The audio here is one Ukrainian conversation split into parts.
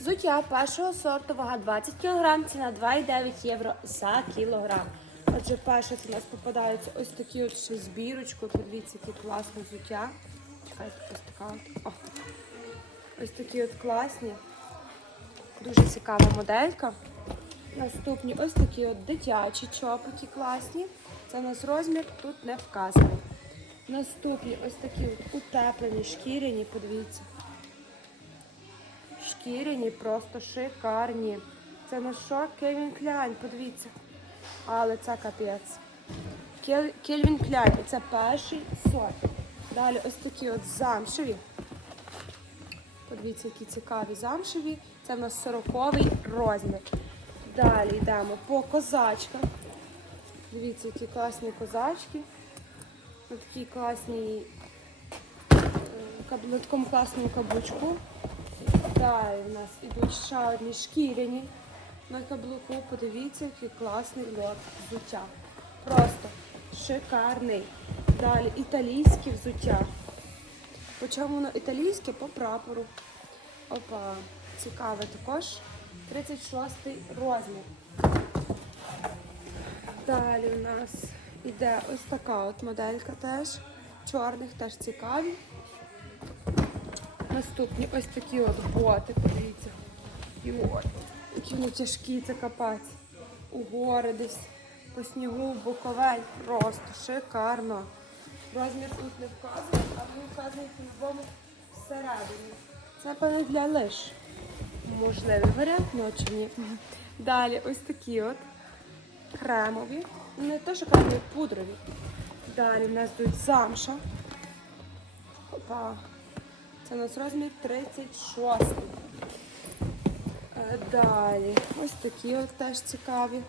Взуття першого сорту, вага 20 кг, ціна 2,9 євро за кілограм. Отже, перше це у нас попадаються ось такі от ще з бірочкою. Подивіться, які класне взуття. Ось така. О. Ось такі от класні. Дуже цікава моделька. Наступні ось такі от дитячі чоботи класні. Це у нас розмір тут не вказаний. Наступні ось такі от утеплені, шкіряні, подивіться. Шкіряні, просто шикарні. Це на що? Кельвін Кляйн, подивіться. Але це капець. Кельвін Кляйн, і це перший сорт. Далі ось такі от замшеві. Подивіться, які цікаві замшеві. Це в нас 40 розмір. Далі йдемо по козачках. Дивіться, які класні козачки. На такій класній, е, на такому класному каблучку. Далі в нас ідуть одні шкіряні на каблуку. Подивіться, який класний лот взуття. Просто шикарний. Далі італійське взуття. По чому воно італійське? По прапору. Опа, цікаве також. 36 розмір. Далі у нас іде ось така от моделька теж. Чорних теж цікаві. Наступні ось такі от боти, подивіться. І от, які вони тяжкі, це капець. У гори десь по снігу, в Буковель. Просто шикарно. Розмір тут не вказаний, а він вказаний по-любому всередині. Це певно для лиш. Можливий варіант, ну чи ні. Далі ось такі от кремові. Не то, що кремові, пудрові. Далі в нас йдуть замша. Опа. Це у нас розмір 36. Е, Далі. Ось такі от теж цікаві.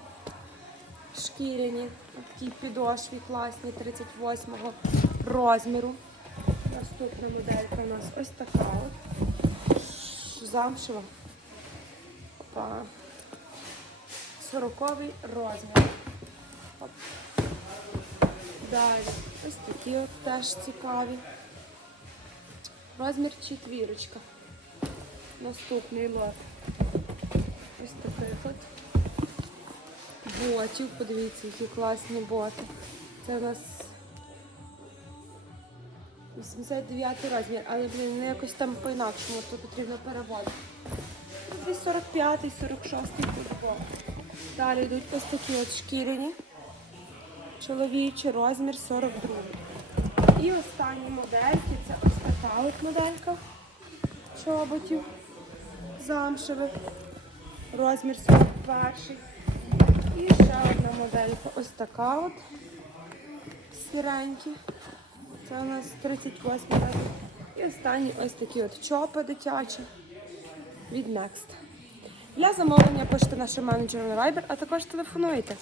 Шкіряні. Такі підошві класні 38 го розміру. Наступна моделька у нас ось така от. Замшева. Опа. 40 розмір. Оп. Далі. Ось такі от теж цікаві. Розмір четвірочка. Наступний лот. Ось таких от ботів. Подивіться, які класні боти. Це у нас 89 розмір, але блін, ну якось там по-інакшому, то потрібно переводити. Десь 45-й, 46-й футбол. Далі йдуть ось такі от шкіряні. Чоловічий розмір 42. І останні модельки це от моделька чоботів замшевих. Розмір 41. І ще одна моделька. Ось така от. Сіренькі. Це у нас 38 розмір. І останні ось такі от чопи дитячі від Next. Для замовлення пишете нашим менеджерам на Viber, а також телефонуйте.